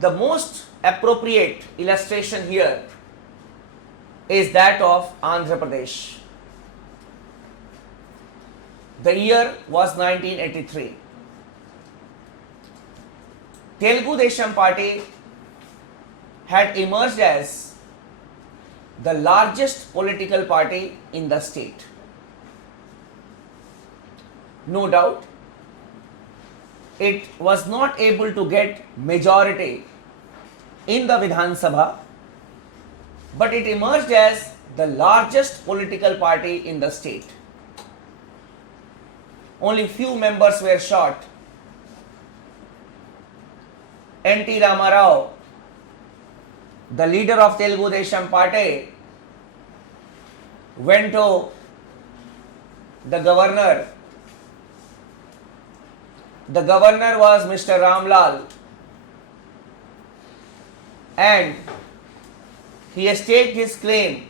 The most appropriate illustration here is that of Andhra Pradesh. The year was 1983. Talib.hussain party had emerged as the largest political party in the state. No doubt, it was not able to get majority in the Vidhan Sabha, but it emerged as the largest political party in the state. Only few members were shot. N.T. Ramarao, the leader of Talib.hussain party, went to the governor. The governor was Mr. Ramlal, and he staked his claim,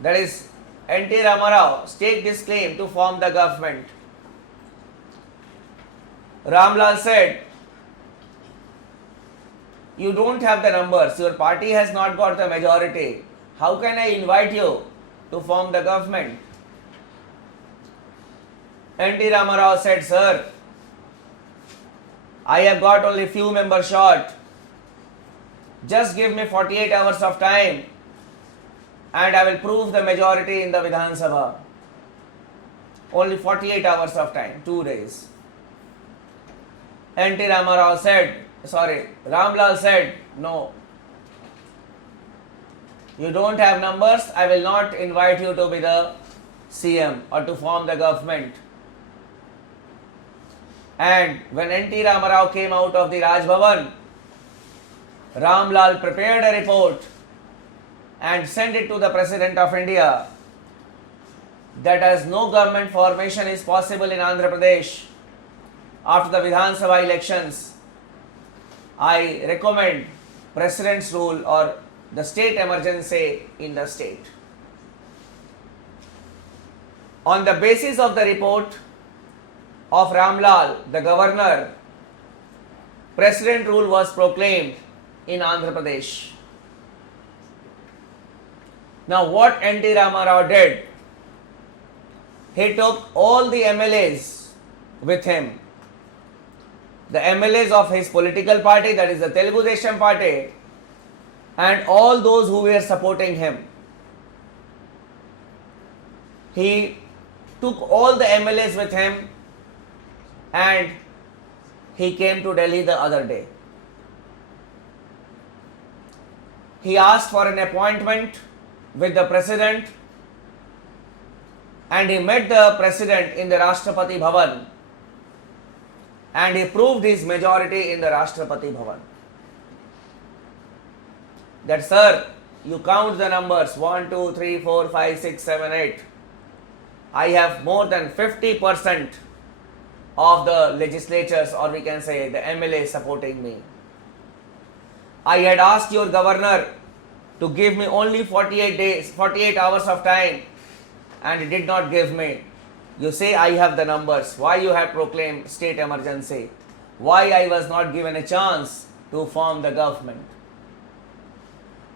that is N.T. Ramarao staked his claim to form the government. Ramlal said, "You don't have the numbers, your party has not got the majority. How can I invite you to form the government?" N.T. Ramarao said, "Sir, I have got only few members short. Just give me 48 hours of time and I will prove the majority in the Vidhan Sabha." Only 48 hours of time, 2 days. N.T. Ramarao said, Ramlal said, "No, you don't have numbers, I will not invite you to be the CM or to form the government." And when N.T. Ramarao came out of the Raj Bhavan, Ramlal prepared a report and sent it to the President of India that as no government formation is possible in Andhra Pradesh after the Vidhan Sabha elections, I recommend President's rule or the state emergency in the state. On the basis of the report of Ramlal, the governor, President rule was proclaimed in Andhra Pradesh. Now what N.T. Ramarao did, he took all the MLAs with him, the MLAs of his political party, that is the Talib.hussain party, and all those who were supporting him. He took all the MLAs with him and he came to Delhi the other day. He asked for an appointment with the President and he met the President in the Rashtrapati Bhavan and he proved his majority in the Rashtrapati Bhavan. That, "Sir, you count the numbers 1, 2, 3, 4, 5, 6, 7, 8. I have more than 50% of the legislatures, or we can say the MLA, supporting me. I had asked your governor to give me only 48 hours of time and he did not give me. You say I have the numbers. Why you have proclaimed state emergency? Why I was not given a chance to form the government?"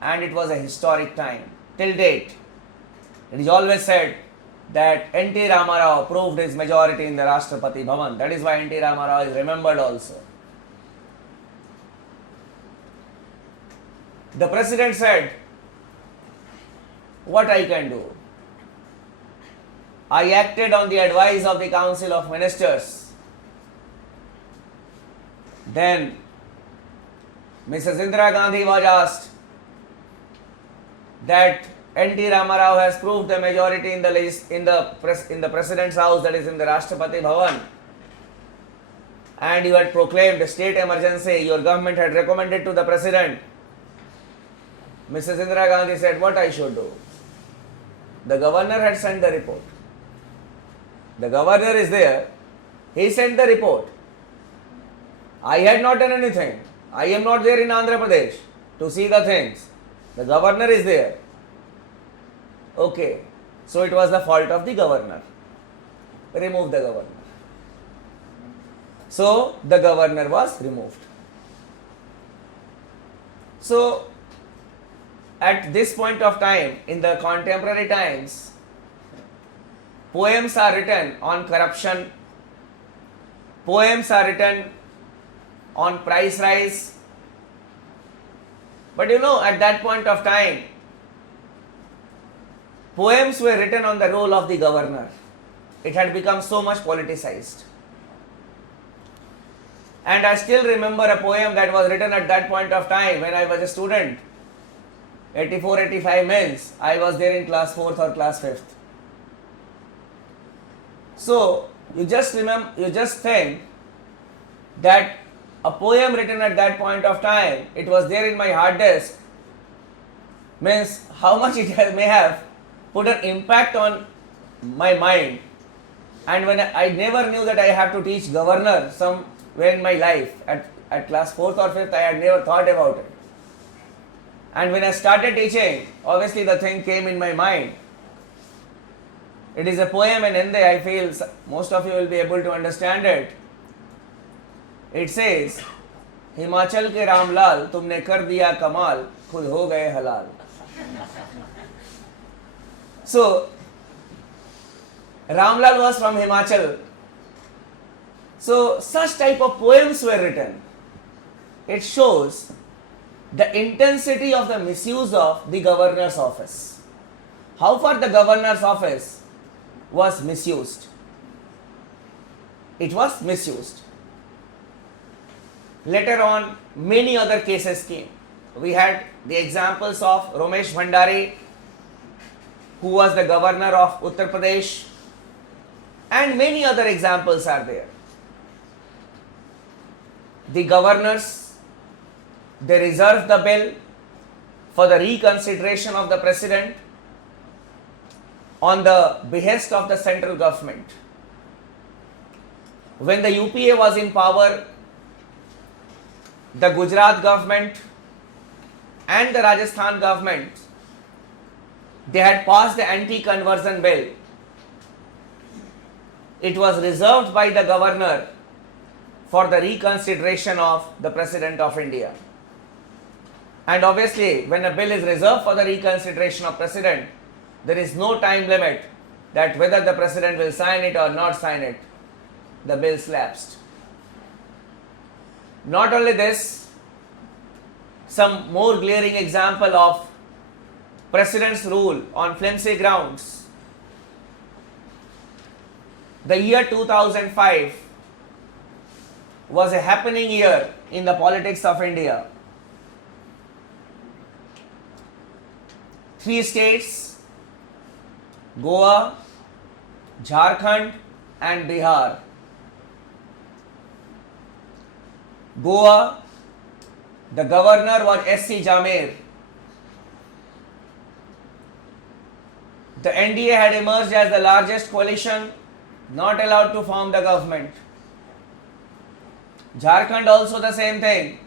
And it was a historic time. Till date, it is always said that N.T. Ramarao proved his majority in the Rashtrapati Bhavan. That is why N.T. Ramarao is remembered also. The President said, "What I can do? I acted on the advice of the Council of Ministers." Then Mrs. Indira Gandhi was asked that N.T. Ramarao has proved the majority in the President's house, that is in the Rashtrapati Bhavan, and you had proclaimed a state emergency, your government had recommended to the President. Mrs. Indira Gandhi said, "What I should do?" The governor had sent the report. The governor is there. He sent the report. I had not done anything. I am not there in Andhra Pradesh to see the things. The governor is there. Okay. So it was the fault of the governor. Remove the governor. So the governor was removed. So at this point of time, in the contemporary times, poems are written on corruption, poems are written on price rise. But at that point of time, poems were written on the role of the governor. It had become so much politicized. And I still remember a poem that was written at that point of time when I was a student. 84, 85 means I was there in class 4th or class 5th. So you just think that a poem written at that point of time, it was there in my hard disk, means how much it may have put an impact on my mind. And when I never knew that I have to teach governor somewhere in my life, at class 4th or 5th, I had never thought about it. And when I started teaching, obviously the thing came in my mind. It is a poem, and in there I feel most of you will be able to understand it. It says, Himachal के रामलाल तुमने कर दिया कमाल, खुद हो गए हलाल. So Ramlal was from Himachal. So such type of poems were written. It shows the intensity of the misuse of the governor's office. How far the governor's office was misused? It was misused. Later on, many other cases came. We had the examples of Ramesh Bhandari, who was the governor of Uttar Pradesh, and many other examples are there. The governors, they reserved the bill for the reconsideration of the president on the behest of the central government. When the UPA was in power, the Gujarat government and the Rajasthan government, they had passed the anti-conversion bill. It was reserved by the governor for the reconsideration of the President of India. And obviously, when a bill is reserved for the reconsideration of President, there is no time limit that whether the President will sign it or not sign it. The bill lapsed. Not only this, some more glaring example of President's rule on flimsy grounds. The year 2005 was a happening year in the politics of India. 3 states, Goa, Jharkhand and Bihar. Goa, the governor was S.C. Jamer. The NDA had emerged as the largest coalition, not allowed to form the government. Jharkhand also the same thing,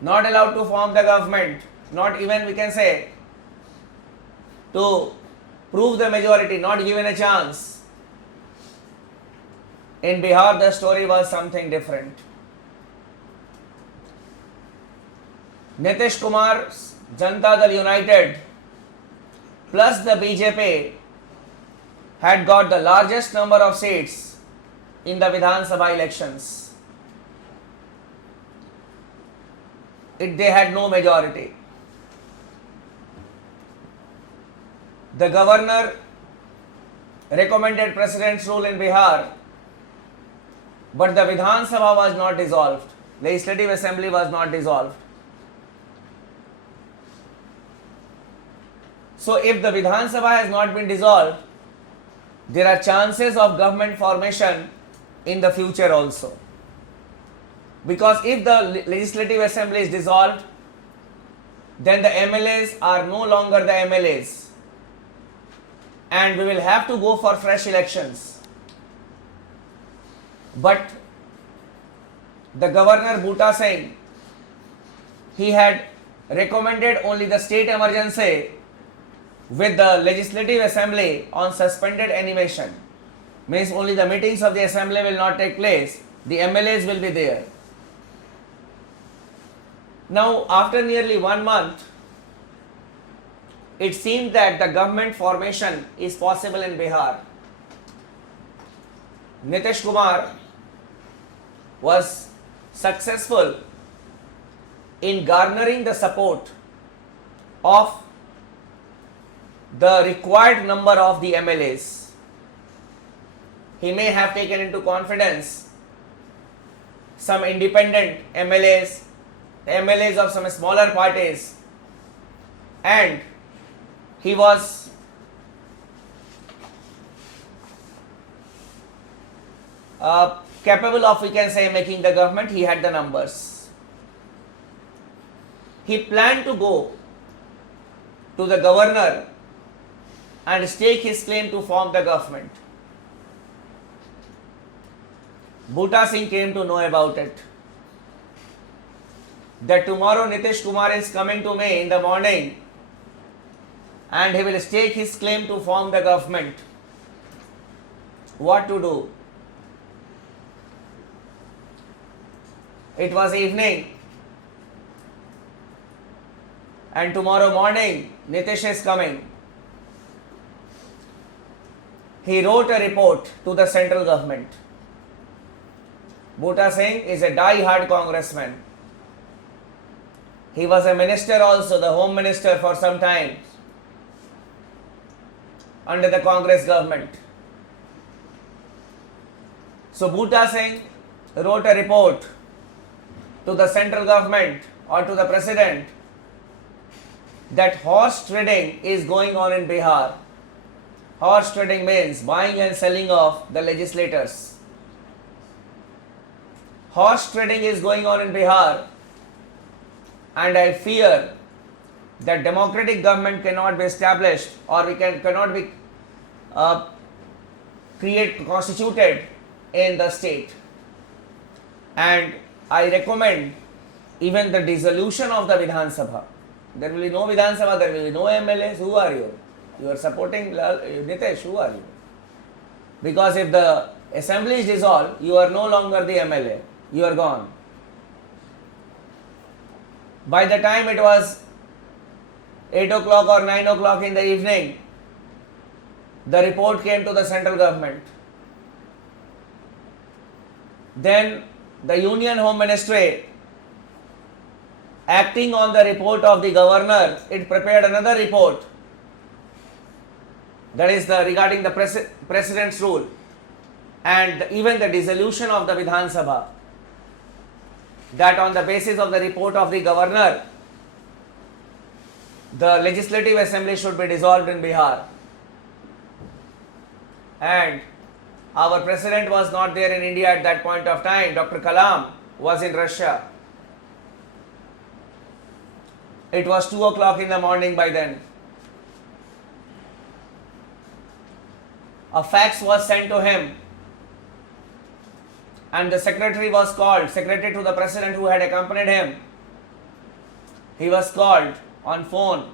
not allowed to form the government, not even we can say to prove the majority, not given a chance. In Bihar the story was something different. Nitish Kumar's Janata Dal United plus the BJP had got the largest number of seats in the Vidhan Sabha elections. They had no majority. The governor recommended President's rule in Bihar, but the Vidhan Sabha was not dissolved. Legislative Assembly was not dissolved. So if the Vidhan Sabha has not been dissolved, there are chances of government formation in the future also. Because if the Legislative Assembly is dissolved, then the MLAs are no longer the MLAs. And we will have to go for fresh elections. But the Governor Bhutta Singh, he had recommended only the state emergency with the Legislative Assembly on suspended animation. Means only the meetings of the Assembly will not take place, the MLAs will be there. Now, after nearly 1 month, it seemed that the government formation is possible in Bihar. Nitish Kumar was successful in garnering the support of the required number of the MLAs. He may have taken into confidence some independent MLAs, MLAs of some smaller parties, and he was capable of, we can say, making the government. He had the numbers. He planned to go to the governor and stake his claim to form the government. Bhutta Singh came to know about it, that tomorrow Nitish Kumar is coming to me in the morning and he will stake his claim to form the government. What to do? It was evening and tomorrow morning Nitish is coming. He wrote a report to the central government. Bhutta Singh is a die-hard congressman. He was a minister also, the home minister for some time under the Congress government. So Bhutta Singh wrote a report to the central government or to the president that horse trading is going on in Bihar. Horse trading means buying and selling of the legislators. Horse trading is going on in Bihar, and I fear that democratic government cannot be established, or cannot be constituted in the state. And I recommend even the dissolution of the Vidhan Sabha. There will be no Vidhan Sabha, there will be no MLAs. Who are you? You are supporting Nitish. Who are you? Because if the assembly is dissolved, you are no longer the MLA. You are gone. By the time it was 8 o'clock or 9 o'clock in the evening, the report came to the central government. Then the Union Home Ministry, acting on the report of the governor, it prepared another report, that is regarding the president's rule and even the dissolution of the Vidhan Sabha, that on the basis of the report of the governor, the legislative assembly should be dissolved in Bihar. And our president was not there in India at that point of time. Dr. Kalam was in Russia. It was 2 o'clock in the morning by then. A fax was sent to him, and the secretary was called, secretary to the president who had accompanied him. He was called on phone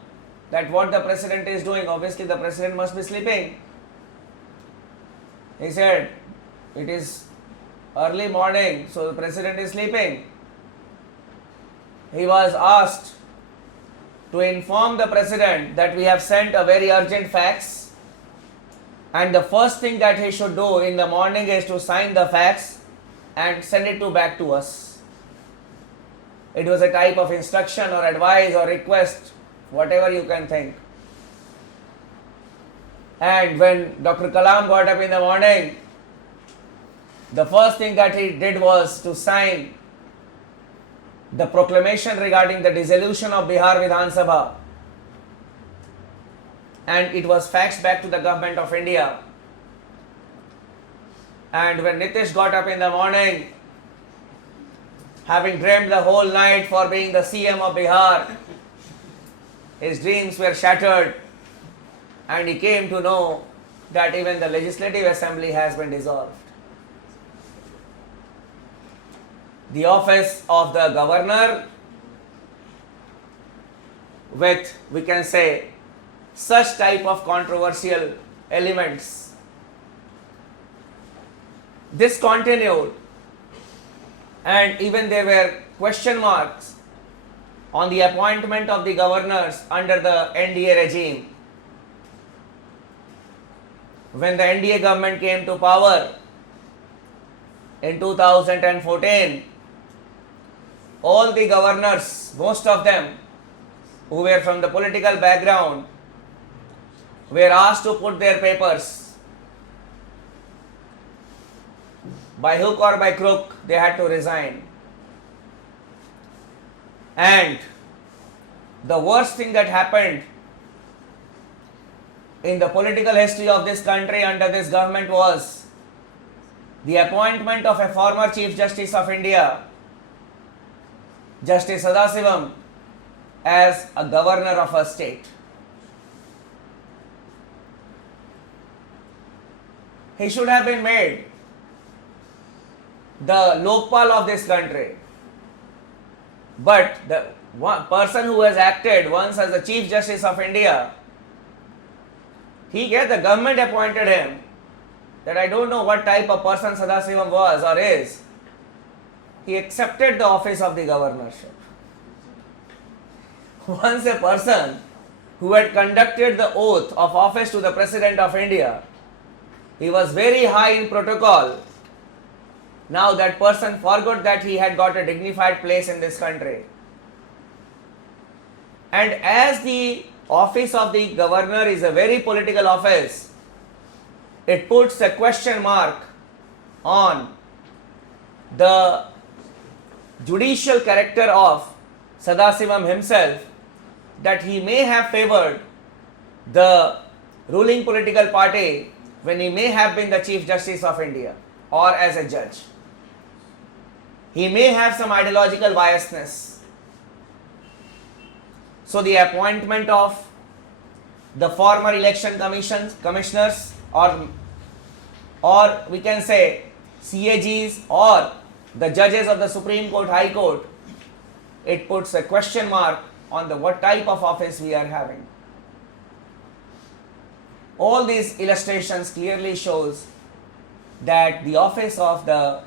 that what the president is doing. Obviously the president must be sleeping. He said, it is early morning, so the president is sleeping. He was asked to inform the president that we have sent a very urgent fax, and the first thing that he should do in the morning is to sign the fax and send it back to us. It was a type of instruction or advice or request, whatever you can think. And when Dr. Kalam got up in the morning, the first thing that he did was to sign the proclamation regarding the dissolution of Bihar Vidhan Sabha, and it was faxed back to the government of India. And when Nitish got up in the morning, having dreamed the whole night for being the CM of Bihar, his dreams were shattered, and he came to know that even the legislative assembly has been dissolved. The office of the governor, with, we can say, such type of controversial elements, this continued, and even there were question marks on the appointment of the governors under the NDA regime. When the NDA government came to power in 2014, all the governors, most of them who were from the political background, were asked to put their papers. By hook or by crook, they had to resign. And the worst thing that happened in the political history of this country under this government was the appointment of a former Chief Justice of India, Justice Sadasivam, as a governor of a state. He should have been made the Lokpal of this country. But the one person who has acted once as the Chief Justice of India, the government appointed him. That I don't know what type of person Sadasivam was or is. He accepted the office of the governorship. Once a person who had conducted the oath of office to the President of India, he was very high in protocol. Now that person forgot that he had got a dignified place in this country. And as the office of the governor is a very political office, it puts a question mark on the judicial character of Sadasivam himself, that he may have favored the ruling political party when he may have been the Chief Justice of India or as a judge. He may have some ideological biasness. So the appointment of the former election commissioners or we can say CAGs or the judges of the Supreme Court, High Court, it puts a question mark on the what type of office we are having. All these illustrations clearly shows that the office of the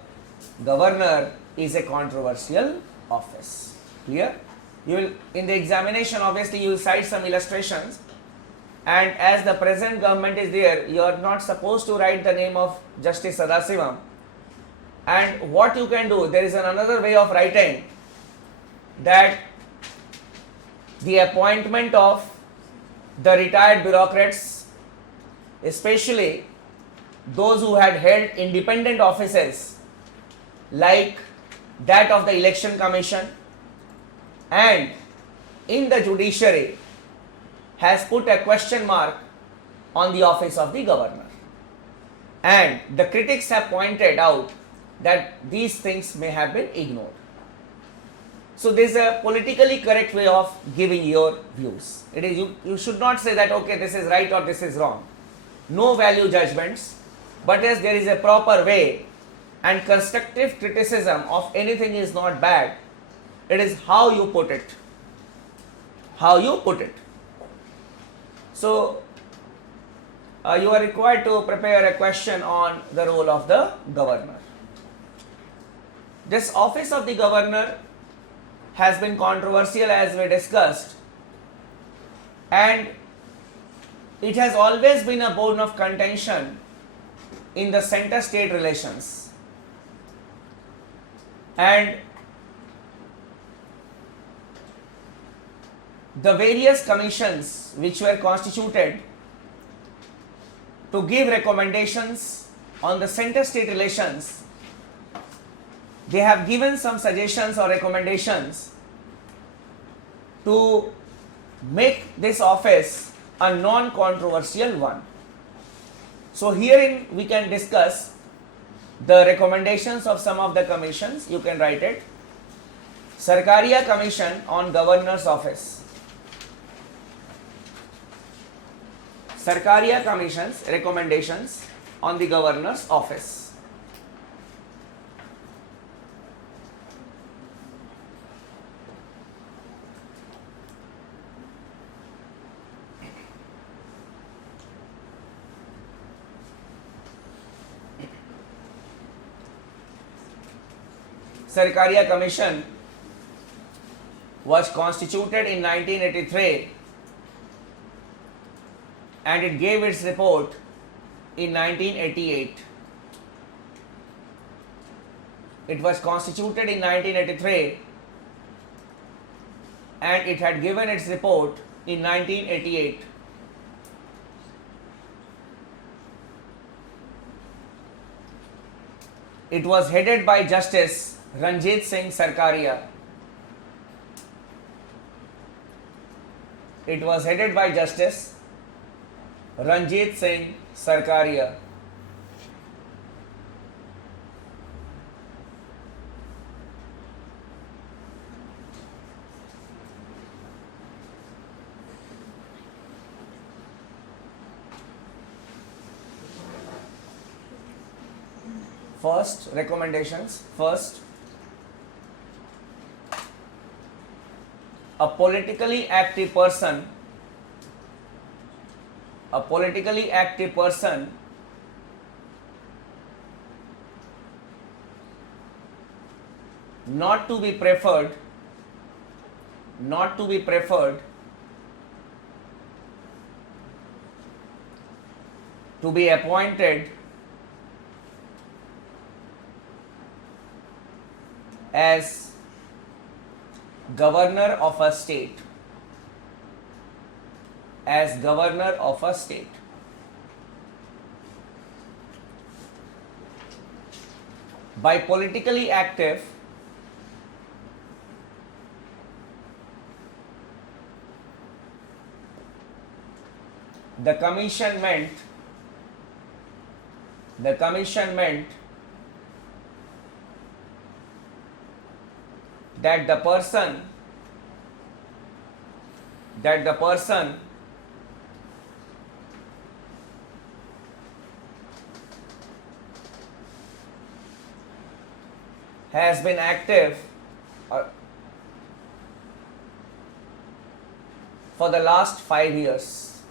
governor is a controversial office. Clear? You will, in the examination, obviously you will cite some illustrations, and as the present government is there, you are not supposed to write the name of Justice Sadasivam. And what you can do, there is another way of writing, that the appointment of the retired bureaucrats, especially those who had held independent offices like that of the Election Commission and in the judiciary, has put a question mark on the office of the governor. And the critics have pointed out that these things may have been ignored. So there is a politically correct way of giving your views. It is you should not say that okay, this is right or this is wrong. No value judgments, but yes, there is a proper way, and constructive criticism of anything is not bad. It is how you put it. How you put it. So you are required to prepare a question on the role of the governor. This office of the governor has been controversial, as we discussed, and it has always been a bone of contention in the center-state relations. And the various commissions which were constituted to give recommendations on the center-state relations, they have given some suggestions or recommendations to make this office a non-controversial one. So herein we can discuss the recommendations of some of the commissions. You can write it. Sarkariya Commission on Governor's Office. Sarkariya Commission's recommendations on the Governor's Office. Sarkariya Commission was constituted in 1983 and it gave its report in 1988. It was constituted in 1983 and it had given its report in 1988. It was headed by Justice Ranjit Singh Sarkaria. It was headed by Justice Ranjit Singh Sarkaria. First, recommendations. First, a politically active person not to be preferred to be appointed as governor of a state, By politically active, the commission meant that the person has been active for the last 5 years.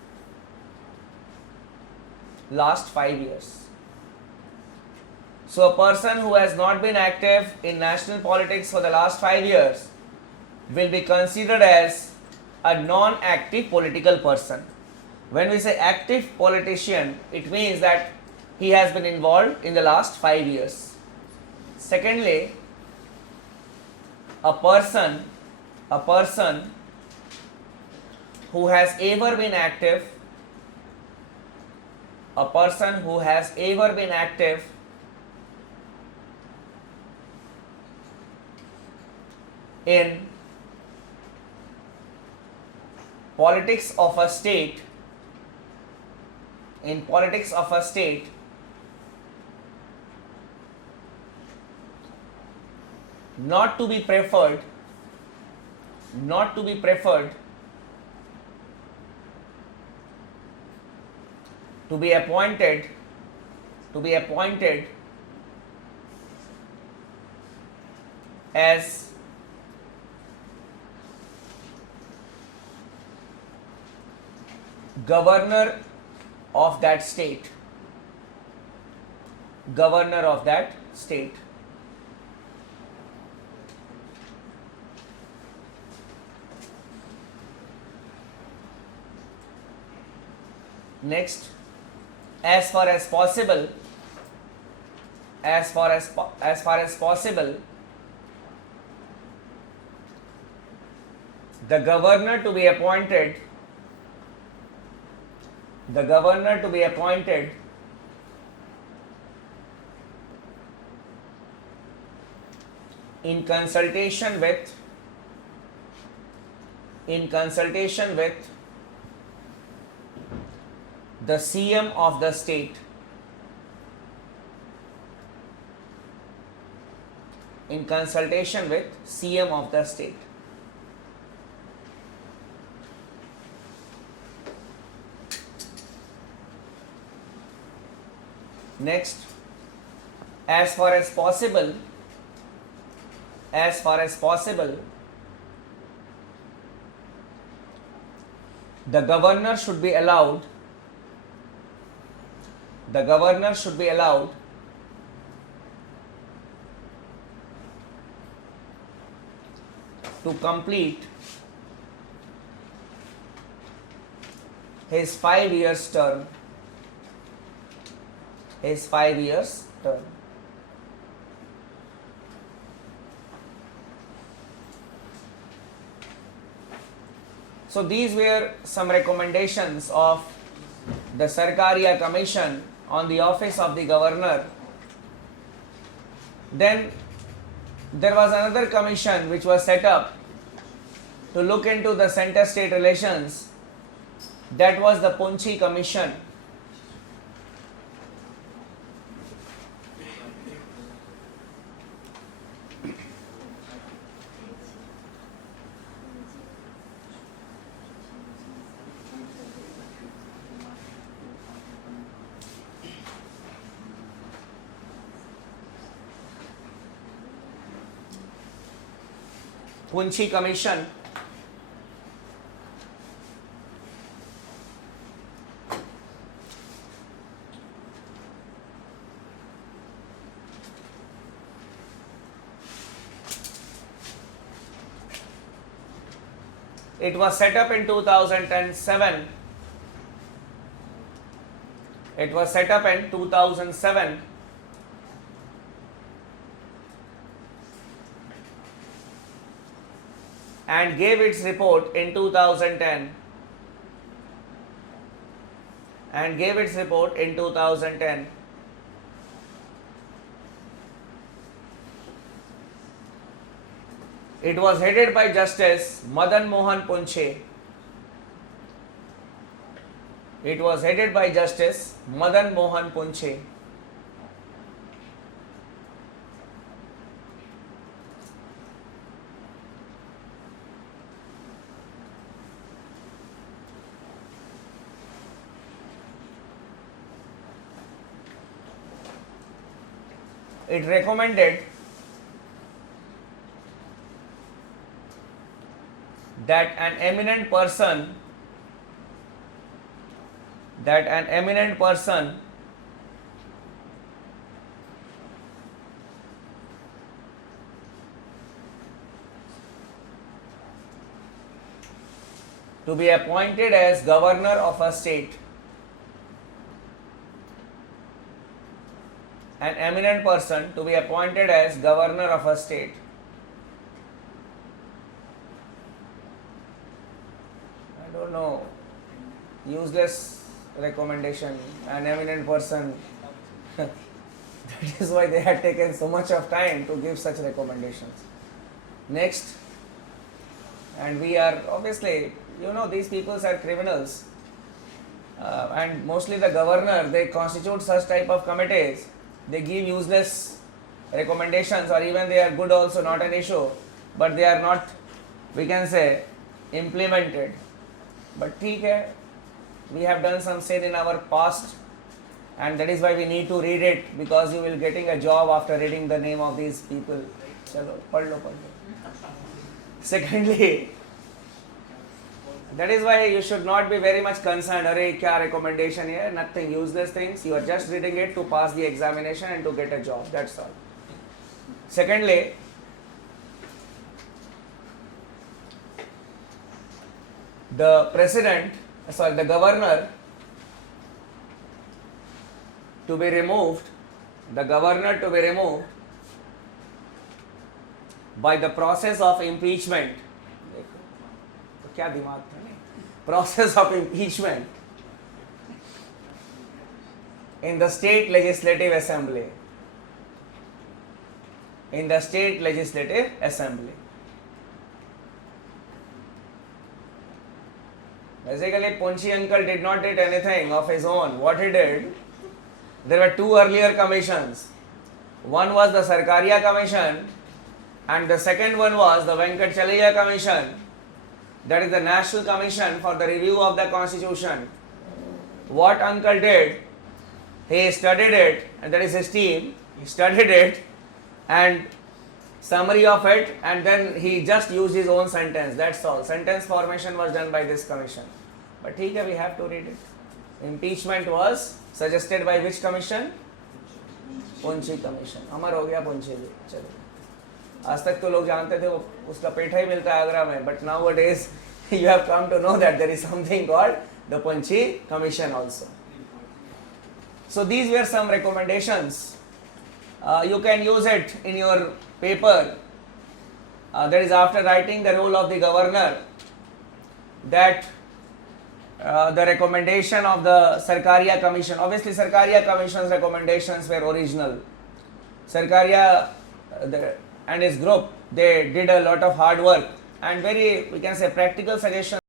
So a person who has not been active in national politics for the last 5 years will be considered as a non-active political person. When we say active politician, it means that he has been involved in the last 5 years. Secondly, a person who has ever been active in politics of a state, not to be preferred to be appointed as governor of that state. Next, as far as possible, the governor to be appointed in consultation with the CM of the state. Next, as far as possible, the governor should be allowed to complete his 5 years term. His 5 years term. So these were some recommendations of the Sarkariya Commission on the office of the governor. Then there was another commission which was set up to look into the center-state relations. That was the Punchi Commission. Punchi Commission. It was set up in 2007. It was set up in 2007. And gave its report in 2010. And gave its report in 2010. It was headed by Justice Madan Mohan Punche. It was headed by Justice Madan Mohan Punche. It recommended that an eminent person to be appointed as governor of a state. An eminent person to be appointed as governor of a state. I don't know, useless recommendation, an eminent person. That is why they had taken so much of time to give such recommendations. Next, and we are obviously, these people are criminals, and mostly the governor, they constitute such type of committees. They give useless recommendations, or even they are good also, not an issue, but they are not, we can say, implemented. But theek hai, we have done some sin in our past, and that is why we need to read it, because you will getting a job after reading the name of these people. Chalo, pad lo. Secondly, that is why you should not be very much concerned, arey kya recommendation here, nothing, useless things. You are just reading it to pass the examination and to get a job, that's all. Secondly, the governor to be removed by the process of impeachment. क्या दिमाग था नहीं? Process of impeachment in the state legislative assembly. In the state legislative assembly. Basically, Punchi uncle did not do anything of his own. What he did, there were two earlier commissions. One was the Sarkariya Commission, and the second one was the Venkatachalaya Commission. That is the National Commission for the Review of the Constitution. What uncle did, he studied it, and that is his team, he studied it and summary of it, and then he just used his own sentence, that's all. Sentence formation was done by this commission. But theek hai, we have to read it. Impeachment was suggested by which commission? Punchi Commission. अमर हो गया Punchi जी. चलो. आज तक तो लोग जानते थे वो उसका पेठा ही मिलता है आगरा में, but nowadays you have come to know that there is something called the Panchi Commission also. So these were some recommendations. You can use it in your paper. That is after writing the role of the governor, that the recommendation of the Sarkaria Commission. Obviously, Sarkaria Commission's recommendations were original. Sarkaria and his group, they did a lot of hard work and very, we can say, practical suggestions